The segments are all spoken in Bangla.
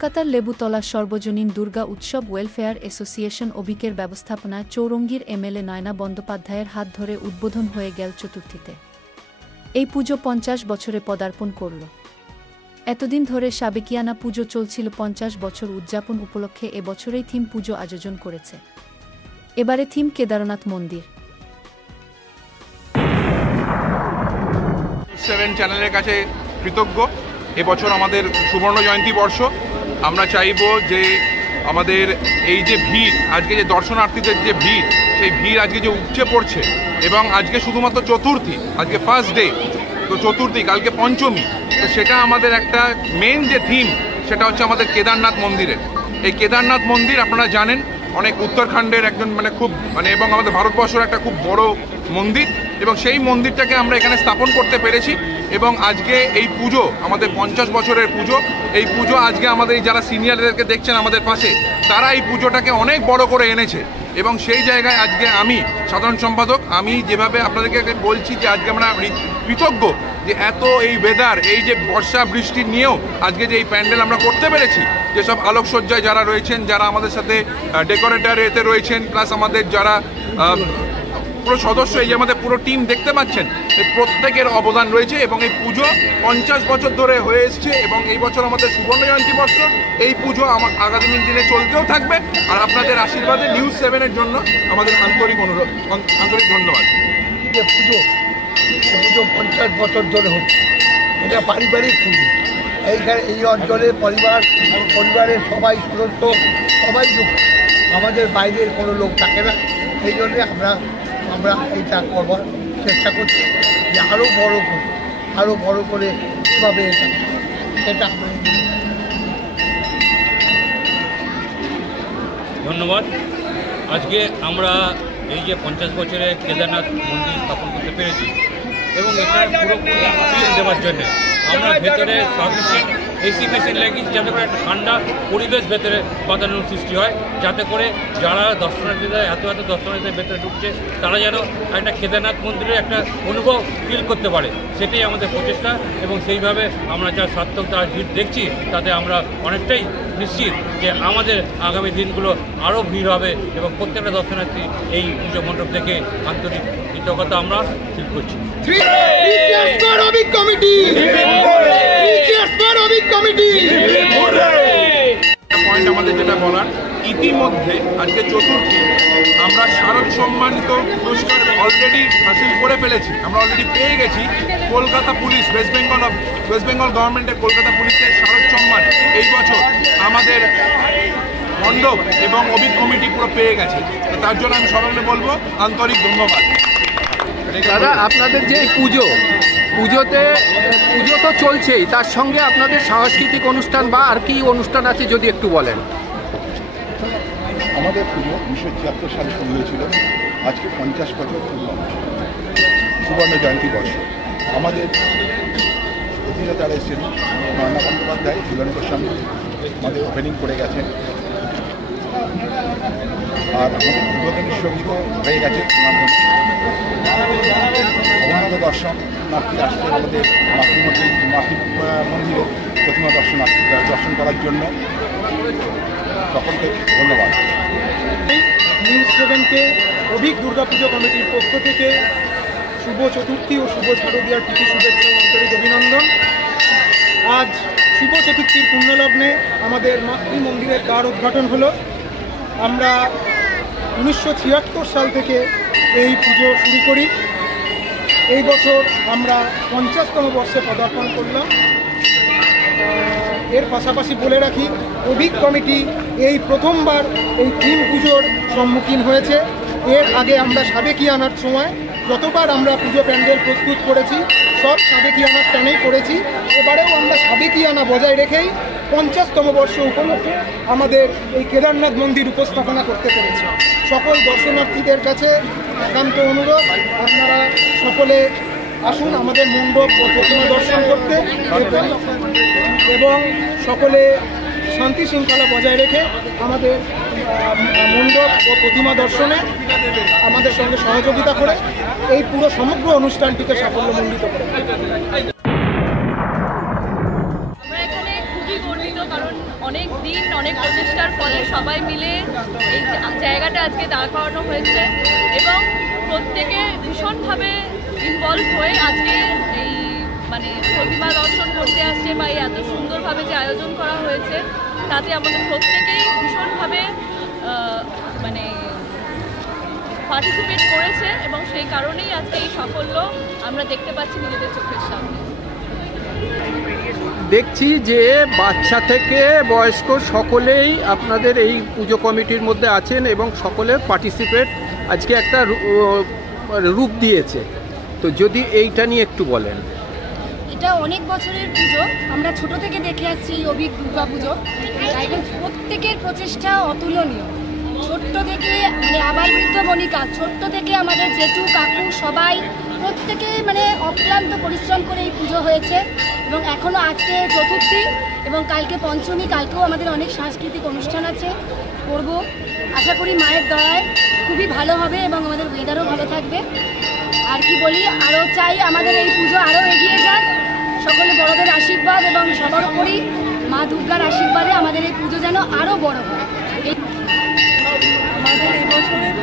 কলকাতার লেবুতলা সর্বজনীন দুর্গা উৎসব ওয়েলফেয়ার অ্যাসোসিয়েশন অবিকের ব্যবস্থাপনায় চৌরঙ্গীর এমএলএ নয়না বন্দ্যোপাধ্যায়ের হাত ধরে উদ্বোধন হয়ে গেল চতুর্থীতে। এই পুজো 50 বছরে পদার্পণ করল। এতদিন ধরে সাবেকিয়ানা পুজো চলছিল। 50 বছর উদযাপন উপলক্ষে এবছরেই থিম পুজো আয়োজন করেছে। এবারে থিম কেদারনাথ মন্দির। 7 চ্যানেলের কাছে কৃতজ্ঞ। এবছর আমাদের সুবর্ণ জয়ন্তী বর্ষ। আমরা চাইব যে আমাদের এই যে ভিড়, আজকে যে দর্শনার্থীদের যে ভিড়, সেই ভিড় আজকে যে উপচে পড়ছে, এবং আজকে শুধুমাত্র চতুর্থী, আজকে ফার্স্ট ডে, তো চতুর্থী, কালকে পঞ্চমী, তো সেটা আমাদের একটা মেন যে থিম, সেটা হচ্ছে আমাদের কেদারনাথ মন্দিরের। এই কেদারনাথ মন্দির আপনারা জানেন অনেক উত্তরাখণ্ডের একজন খুব এবং আমাদের ভারতবর্ষের একটা খুব বড় মন্দির, এবং সেই মন্দিরটাকে আমরা এখানে স্থাপন করতে পেরেছি। এবং আজকে এই পুজো আমাদের 50 বছরের পুজো। এই পুজো আজকে আমাদের যারা সিনিয়রদেরকে দেখছেন আমাদের পাশে, তারা এই পুজোটাকে অনেক বড় করে এনেছে, এবং সেই জায়গায় আজকে আমি সাধারণ সম্পাদক, আমি যেভাবে আপনাদেরকে বলছি যে আজকে আমরা কৃতজ্ঞ যে এত এই ওয়েদার, এই যে বর্ষা বৃষ্টি নিয়েও আজকে যে এই প্যান্ডেল আমরা করতে পেরেছি, যেসব আলোকসজ্জায় যারা রয়েছেন, যারা আমাদের সাথে ডেকোরেটর এতে রয়েছেন, প্লাস আমাদের যারা পুরো সদস্য, এই যে আমাদের পুরো টিম দেখতে পাচ্ছেন, প্রত্যেকের অবদান রয়েছে। এবং এই পুজো 50 বছর ধরে হয়ে এসছে, এবং এই বছর আমাদের সুবর্ণ জয়ন্তী বর্ষ। এই পুজো আগামী দিনে চলতেও থাকবে, আর আপনাদের আশীর্বাদে নিউজ 7-এর জন্য আমাদের আন্তরিক ধন্যবাদ। যে পুজো 50 বছর ধরে হচ্ছে, এটা পারিবারিক পুজো। এইখানে এই অঞ্চলে পরিবারের সবাই সদস্য, সবাই যুক্ত, আমাদের বাইরের কোনো লোক থাকে না। এই জন্যে আমরা এইটা করবার চেষ্টা করছি যে আরও বড় করে কীভাবে এটা ধন্যবাদ। আজকে আমরা এই যে 50 বছরে কেদারনাথ মন্দির স্থাপন করতে পেরেছি, এবং এটা পুরোপুরি অক্সিজেন দেওয়ার জন্য আমরা ভেতরে সাফিসিয়েন্ট এসি মেশিন লাগিয়েছি, যাতে করে একটা ঠান্ডা পরিবেশ ভেতরে বাতানোর সৃষ্টি হয়, যাতে করে যারা দর্শনার্থীরা এত দর্শনার্থীদের ভেতরে ঢুকছে, তারা যেন একটা কেদারনাথ মন্দিরের একটা অনুভব ফিল করতে পারে। সেটাই আমাদের প্রচেষ্টা, এবং সেইভাবে আমরা যা সার্থক তার ভিড় দেখছি, তাতে আমরা অনেকটাই নিশ্চিত যে আমাদের আগামী দিনগুলো আরও ভিড় হবে, এবং প্রত্যেকটা দর্শনার্থী এই পুজো মণ্ডপ থেকে আন্তরিক কৃতজ্ঞতা আমরা ফিল করছি। পয়েন্ট আমাদের যেটা বলার, ইতিমধ্যে আজকে চতুর্থী, আমরা শারদ সম্মানিত পুরস্কার অলরেডি হাসিল করে ফেলেছি। আমরা অলরেডি পেয়ে গেছি কলকাতা পুলিশ, ওয়েস্ট বেঙ্গল গভর্নমেন্টের কলকাতা পুলিশের শারদ সম্মান এই বছর আমাদের মণ্ডপ এবং অভিক কমিটি পুরো পেয়ে গেছে। তো তার জন্য আমি সকলকে বলবো আন্তরিক ধন্যবাদ। দাদা, আপনাদের যে পুজো তো চলছেই, তার সঙ্গে আপনাদের সাংস্কৃতিক অনুষ্ঠান বা আর কি অনুষ্ঠান আছে যদি একটু বলেন। আমাদের পুজো 1974 সালে শুরু হয়েছিল, আজকে 50 বছর সুবর্ণ জয়ন্তী বর্ষ। আমাদের অতিথিরা যারা এসেছেন, নয়না বন্দ্যোপাধ্যায়, ঝুলন গোস্বামী আমাদের ওপেনিং করে গেছেন, আর আমাদের উদ্বোধনের সঙ্গীও হয়ে গেছে। অন্যান্য দর্শনার্থী আসছে আমাদের মাতৃ মন্দিরে প্রতিমা দর্শন করার জন্য। সকলকে ধন্যবাদ। নিউজ 7কে অভিক দুর্গাপুজো কমিটির পক্ষ থেকে শুভ চতুর্থী ও শুভ শারদীয়ার প্রীতি শুভেচ্ছা, আন্তরিক অভিনন্দন। আজ শুভ চতুর্থীর পুণ্যলগ্নে আমাদের মাতৃ মন্দিরের দ্বার উদ্ঘাটন হলো। আমরা 1976 সাল থেকে এই পুজো শুরু করি। এই বছর আমরা 50তম বর্ষে পদার্পণ করলাম। এর পাশাপাশি বলে রাখি, অভিক কমিটি এই প্রথমবার এই থিম পুজোর সম্মুখীন হয়েছে। এর আগে আমরা সাবেকিয়ানার সময় যতবার আমরা পুজো প্যান্ডেল প্রস্তুত করেছি, সব সাবেকিয়ানার টানেই করেছি। এবারেও আমরা সাবেকিয়ানা বজায় রেখেই 50তম বর্ষ উপলক্ষে আমাদের এই কেদারনাথ মন্দির উপস্থাপনা করতে পেরেছি। সকল দর্শনার্থীদের কাছে একান্ত অনুরোধ, আপনারা সকলে আসুন আমাদের মণ্ডপ ও প্রতিমা দর্শন করতে, এবং সকলে শান্তি শৃঙ্খলা বজায় রেখে আমাদের মণ্ডপ ও প্রতিমা দর্শনে আমাদের সঙ্গে সহযোগিতা করে এই পুরো সমগ্র অনুষ্ঠানটিকে সাফল্যমণ্ডিত করে। আমরা এখানে খুবই গর্বিত, কারণ অনেক অনেক প্রচেষ্টার ফলে সবাই মিলে এই জায়গাটা আজকে দাঁড় করানো হয়েছে এবং প্রত্যেকে ভীষণভাবে ইনভলভ হয়ে আজকে এই মানে প্রতিমা দর্শন করতে আসছে বা এই এত সুন্দরভাবে যে আয়োজন করা হয়েছে তাতে আমাদের প্রত্যেকেই ভীষণভাবে মানে পার্টিসিপেট করেছে এবং সেই কারণেই আজকে এই সাফল্য আমরা দেখতে পাচ্ছি নিজেদের চোখের সামনে। দেখছি যে বাচ্চা থেকে বয়স্ক সকলেই আপনাদের এই পুজো কমিটির মধ্যে আছেন এবং সকলে পার্টিসিপেট আজকে একটা রূপ দিয়েছে, তো যদি এইটা নিয়ে একটু বলেন। এটা অনেক বছরের পুজো, আমরা ছোট থেকে দেখে আসছি অভিক দুর্গা পুজো, প্রত্যেকের প্রচেষ্টা অতুলনীয়। ছোট্ট থেকে মানে আবার বৃদ্ধ বণিকা, ছোট্ট থেকে আমাদের জেঠু কাকু সবাই প্রত্যেকে মানে অক্লান্ত পরিশ্রম করে এই পুজো হয়েছে এবং এখনও আজকে চতুর্থী এবং কালকে পঞ্চমী, কালকেও আমাদের অনেক সাংস্কৃতিক অনুষ্ঠান আছে, করব। আশা করি মায়ের দয়ায় খুবই ভালো হবে এবং আমাদের ওয়েদারও ভালো থাকবে। আর কি বলি, আরও চাই আমাদের এই পুজো আরও এগিয়ে যাক, সকলে বড়দের আশীর্বাদ এবং সবার উপরই মা দুর্গার আশীর্বাদে আমাদের এই পুজো যেন আরও বড় হয়। আমাদের এই বছরের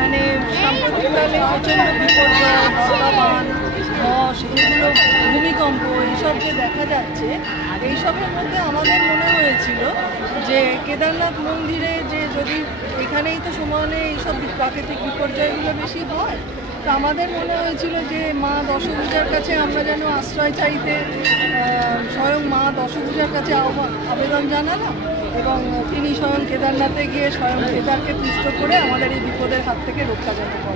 মানে সাম্প্রতিককালে প্রচণ্ড বিপর্যয়, বাতাবান, ধস, এগুলো ভূমিকম্প এইসব যে দেখা যাচ্ছে, এইসবের মধ্যে আমাদের মনে হয়েছিল যে কেদারনাথ মন্দিরে যে যদি এখানেই তো সমানে এইসব প্রাকৃতিক বিপর্যয়গুলো বেশি হয়, তো আমাদের মনে হয়েছিল যে মা দশভূজার কাছে আমরা যেন আশ্রয় চাইতে স্বয়ং মা দশভূজার কাছে আবেদন জানালাম এবং তিনি স্বয়ং কেদারনাথে গিয়ে স্বয়ং কেদারকে তুষ্ট করে আমাদের এই বিপদের হাত থেকে রক্ষা করতে পারেন।